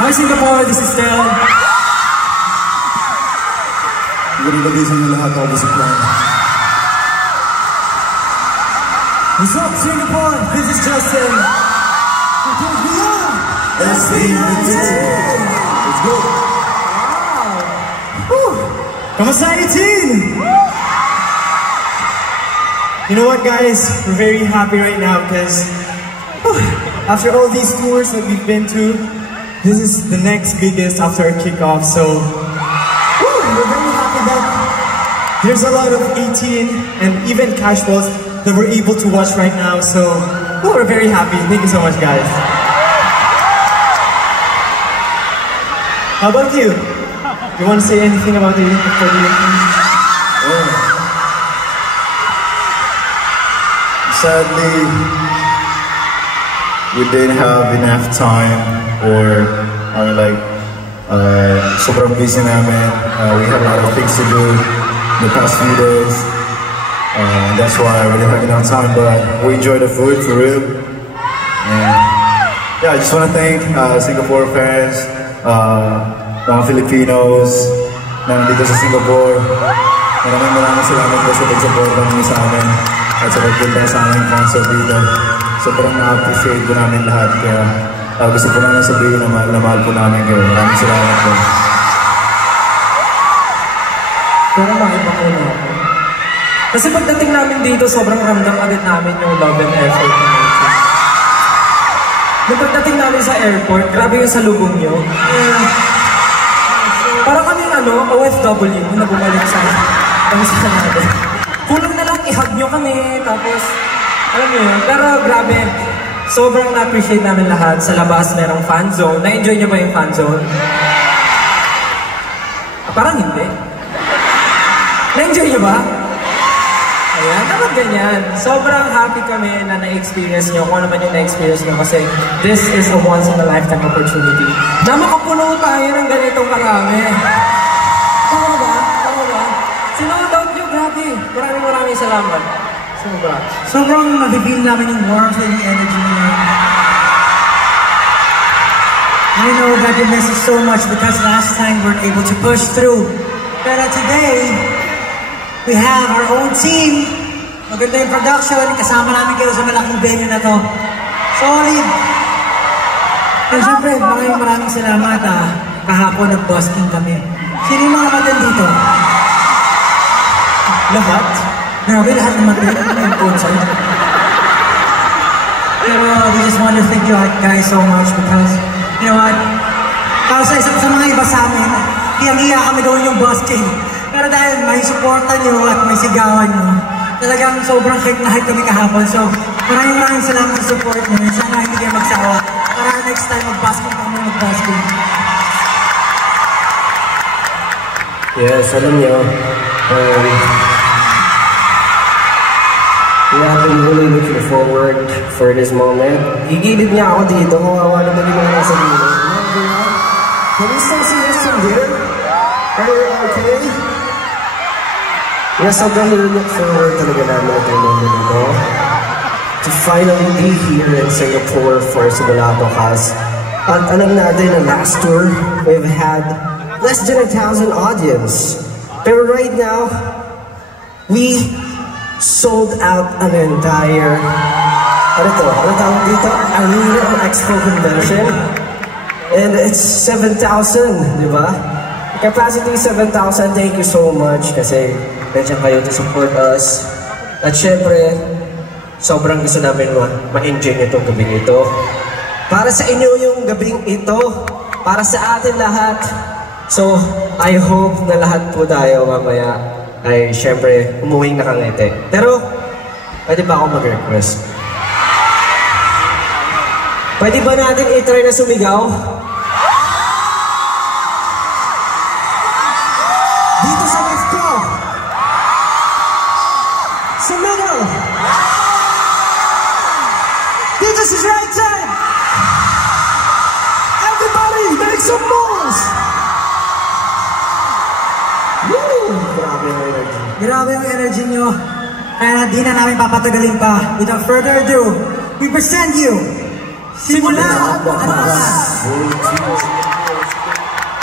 Hi Singapore, this is Tel. Ibigay sa inyo lahat ako sa plan. What's up Singapore, this is Justin. Let's be united. Let's go. Wow. Kamusta 18? You know what guys, we're very happy right now because after all these tours that we've been to, this is the next biggest after our kickoff, so we're very happy that there's a lot of 18 and even casuals that we're able to watch right now, so we're very happy. Thank you so much guys. How about you? You want to say anything about the for the Sadly, we didn't have enough time, or sobrang busy namin. We had a lot of things to do in the past few days. That's why we didn't have enough time, but we enjoyed the food for real. And yeah, I just want to thank Singapore fans, mga Filipinos na nandito sa Singapore. Maraming salamat po sa pag-support niyo sa amin at sa pagpunta sa aming concert dito. Sobrang na-appreciate po namin lahat, kaya gusto po namin sabihin na mahal po namin kayo. Maraming salamat po. Pero makipakuna ako. Kasi pagdating namin dito, sobrang ramdam agad namin yung love and effort na natin. Nung pagdating namin sa airport, grabe yung salubong nyo. Parang kaming OFW na bumalik sa natin. Kulang na lang i-hug nyo kami, tapos, alam nyo yun. Pero grabe, sobrang na-appreciate namin lahat. Sa labas, merong fan zone. Na-enjoy nyo ba yung fan zone? Parang hindi. Na-enjoy nyo ba? Ayan, dapat ganyan. Sobrang happy kami na na-experience nyo kung ano man yung na-experience nyo kasi this is a once-in-a-lifetime opportunity na makapuno tayo ng ganitong karami. Tama ba? Tama ba? Sinood nyo, grabe. Maraming salamat. Sobrang nabibigil namin yung warmth and yung energy niya. I know that you miss us so much because last time we weren't able to push through. Pero today, we have our own team. Maganda yung production. Kasama namin kayo sa malaking venue na to. Solid! And syempre, maraming salamat. Kahapon nag-busking kami. Sino yung mga matan dito? Lahat? Grabe, lahat ng matan dito yung concert. Pero we just want to thank you guys so much because, you know what? Para sa mga iba sa amin, hiyang-hiya kami gawin yung busking. Pero dahil may supportan nyo at may sigawan nyo, talagang sobrang hype na hype kami kahapon. So, maraming salamat sa support nyo. Sana hindi kayo magsawa. Para next time mag-basking kami mag-basking. Yes, alam nyo, we have been really looking forward for this moment. Gigilid niya ako dito kung awa na dali mga nasa dito. Can you still see us from here? Are you okay? Yes, sobrang look forward talaga namin at yung moment ito to finally be here in Singapore for Simulato Cast. At alam natin na last tour, we've had less than 1,000 audience. Pero right now, we sold out an entire, ano tawag dito? Arena Expo Convention. And it's 7,000, di ba? Capacity 7,000, thank you so much kasi nandiyan kayo to support us. At syempre, sobrang gusto namin ma-enjoy itong gabing ito. Para sa inyo yung gabing ito, para sa atin lahat. So, I hope na lahat po tayo mamaya ay syempre umuwing nakangiti. Pero, pwede ba ako mag-request? Pwede ba natin i-try na sumigaw? Dito sa left ko! Sa middle! Dito sa right side! Everybody, make some noise! Woo! Grabe ang energy. Grabe ang energy nyo. Kaya di na namin papatagalin pa. Without further ado, we present you Simula Atas!